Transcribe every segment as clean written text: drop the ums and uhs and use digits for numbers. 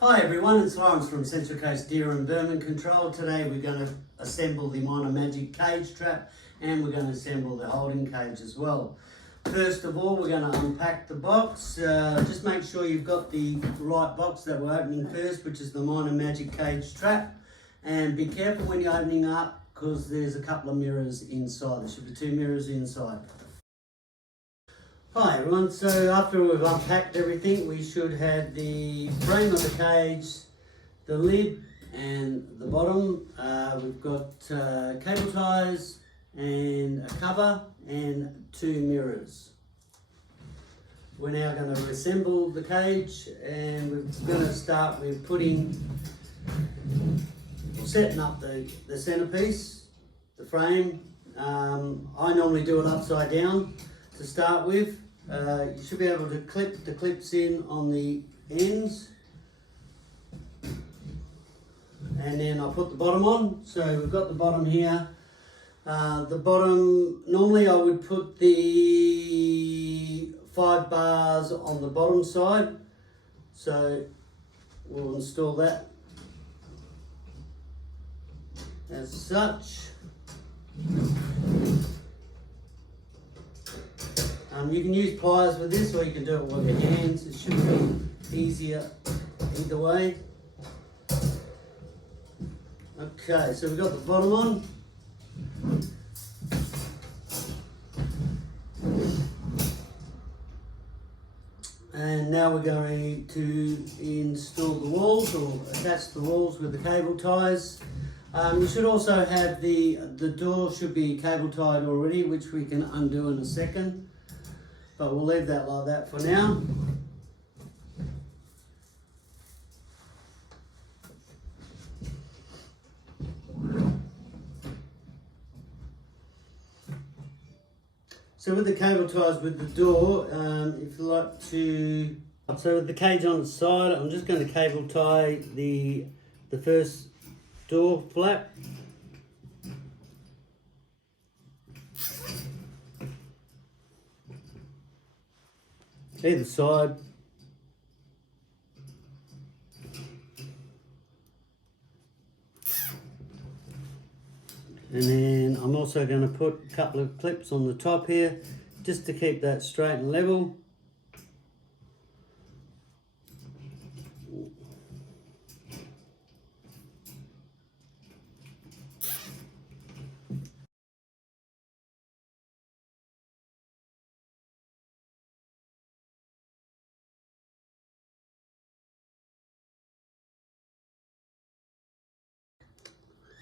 Hi everyone, it's Lawrence from Central Coast Deer and Vermin Control. Today we're going to assemble the Myna Magic cage trap and we're going to assemble the holding cage as well. First of all, we're going to unpack the box. Just make sure you've got the right box that we're opening first, which is the Myna Magic cage trap. And be careful when you're opening up because there's a couple of mirrors inside. There should be 2 mirrors inside. Hi everyone, so after we've unpacked everything, we should have the frame of the cage, the lid and the bottom. We've got cable ties and a cover and 2 mirrors. We're now going to reassemble the cage and we're going to start with setting up the centerpiece, the frame. I normally do it upside down to start with. You should be able to clip the clips in on the ends, and then I'll put the bottom on. So we've got the bottom here. The bottom, normally I would put the 5 bars on the bottom side, so we'll install that as such. You can use pliers with this or you can do it with your hands. It should be easier either way. Okay, so we've got the bottom on. And now we're going to install the walls or attach the walls with the cable ties. You should also have the door should be cable tied already, which we can undo in a second. But we'll leave that like that for now. So with the cable ties with the door, if you like to, so with the cage on the side, I'm just going to cable tie the first door flap. Either side. And then I'm also going to put a couple of clips on the top here just to keep that straight and level.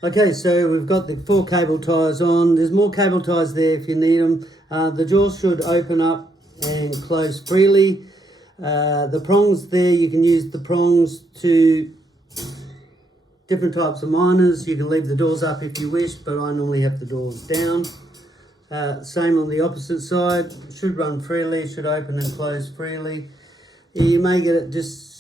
Okay, so we've got the 4 cable ties on. There's more cable ties there if you need them. The jaws should open up and close freely. The prongs there, you can use the prongs to different types of miners. You can leave the doors up if you wish, but I normally have the doors down. Same on the opposite side. It should run freely, should open and close freely. You may get it just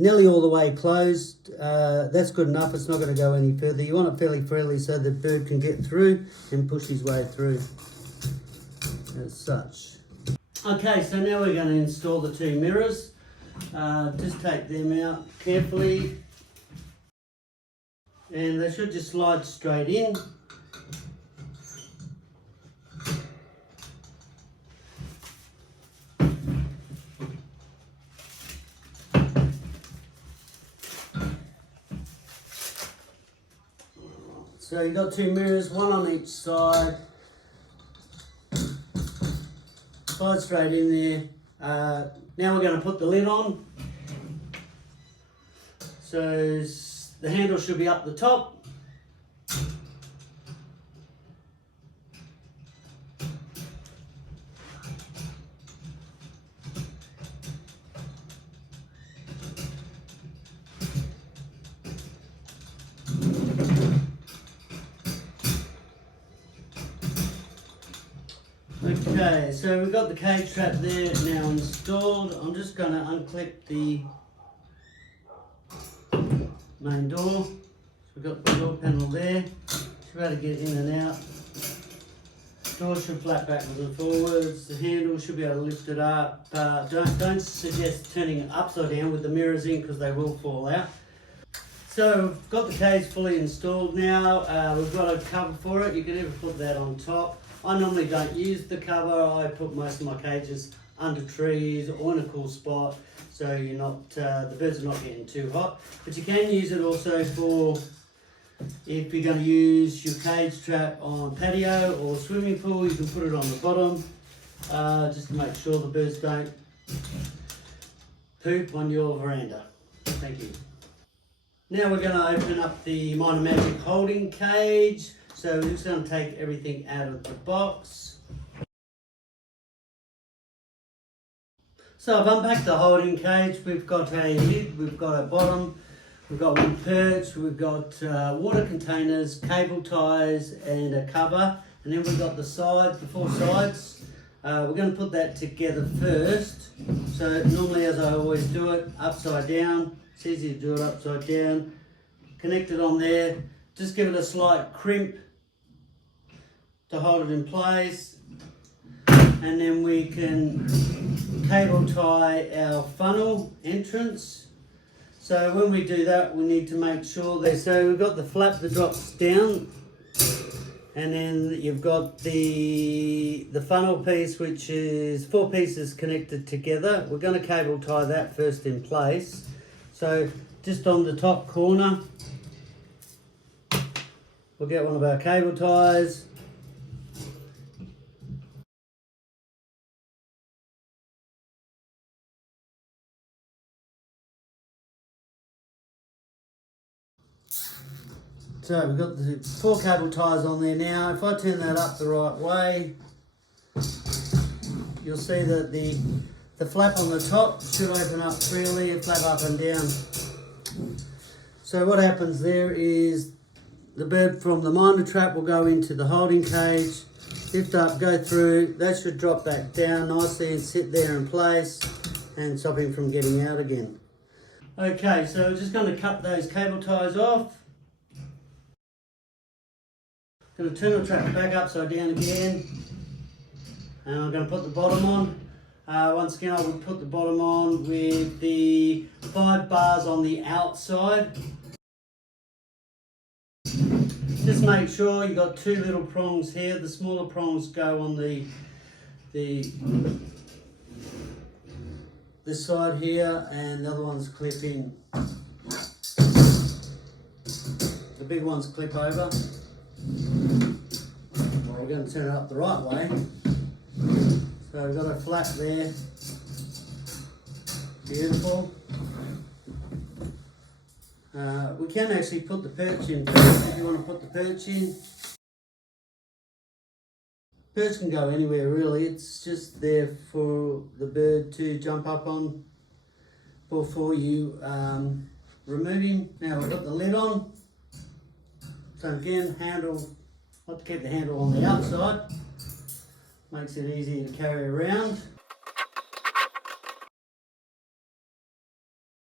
nearly all the way closed. That's good enough. It's not going to go any further. You want it fairly freely so the bird can get through and push his way through as such. Okay, so now we're going to install the 2 mirrors. Just take them out carefully and they should just slide straight in. So you've got 2 mirrors, 1 on each side. Slide straight in there. Now we're going to put the lid on. So the handle should be up the top. Okay, so we've got the cage trap there now installed. I'm just going to unclip the main door. So we've got the door panel there. Should be able to get in and out. door should flap backwards and forwards. The handle should be able to lift it up. Don't suggest turning it upside down with the mirrors in because they will fall out. So we've got the cage fully installed now. We've got a cover for it. You can either put that on top. I normally don't use the cover. I put most of my cages under trees or in a cool spot, so you're not the birds are not getting too hot. But you can use it also for if you're going to use your cage trap on patio or swimming pool. You can put it on the bottom just to make sure the birds don't poop on your veranda. Thank you. Now we're going to open up the Myna Magic holding cage. So we're just going to take everything out of the box. So I've unpacked the holding cage. We've got a lid, we've got a bottom, we've got one perch, we've got water containers, cable ties and a cover. And then we've got the sides, the four sides. We're going to put that together first. So normally, as I always do it, upside down. It's easy to do it upside down. Connect it on there. Just give it a slight crimp to hold it in place. And then we can cable tie our funnel entrance. So when we do that, we need to make sure that, so we've got the flap that drops down, and then you've got the funnel piece, which is 4 pieces connected together. We're going to cable tie that first in place. So just on the top corner, we'll get one of our cable ties. So we've got the 4 cable ties on there now. If I turn that up the right way, you'll see that the flap on the top should open up freely and flap up and down. So what happens there is the bird from the Myna trap will go into the holding cage, lift up, go through. That should drop back down nicely and sit there in place and stop him from getting out again. Okay, so we're just going to cut those cable ties off. Going to turn the trap back upside down again, and I'm going to put the bottom on. Once again, I would put the bottom on with the 5 bars on the outside. Just make sure you've got 2 little prongs here. The smaller prongs go on this side here, and the other ones clip in. The big ones clip over. Well, we're going to turn it up the right way. So we've got a flap there. Beautiful. We can actually put the perch in first if you want to put the perch in. Perch can go anywhere really. It's just there for the bird to jump up on before you remove him. Now we've got the lid on. So again, handle, I like to keep the handle on the outside. Makes it easier to carry around.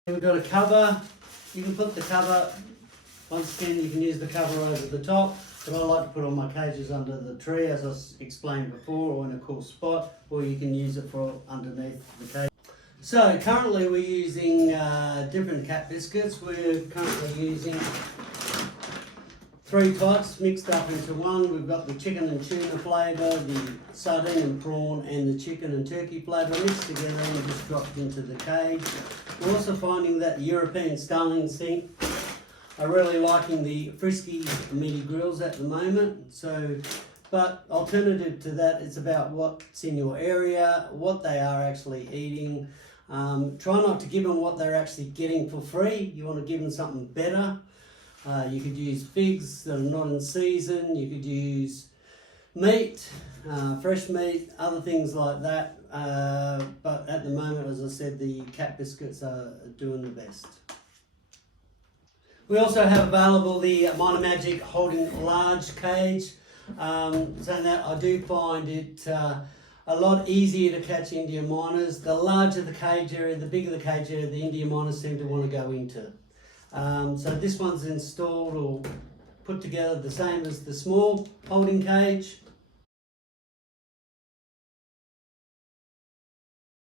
We've got a cover. You can put the cover, once again you can use the cover over the top, but I like to put all my cages under the tree as I explained before, or in a cool spot, or you can use it for underneath the cage. So currently we're using different cat biscuits. We're currently using 3 types mixed up into one. We've got the chicken and tuna flavour, the sardine and prawn, and the chicken and turkey flavour mixed together and just dropped into the cage. We're also finding that the European starling sink are really liking the frisky meaty grills at the moment. So, but alternative to that, it's about what's in your area, what they are actually eating. Try not to give them what they're actually getting for free. You want to give them something better. You could use figs that are not in season. You could use meat, fresh meat, other things like that. But at the moment, as I said, the cat biscuits are doing the best. We also have available the Myna Magic holding large cage. So that I do find it a lot easier to catch Indian miners. The larger the cage area, the bigger the cage area, the Indian miners seem to want to go into. So this one's installed or put together the same as the small holding cage.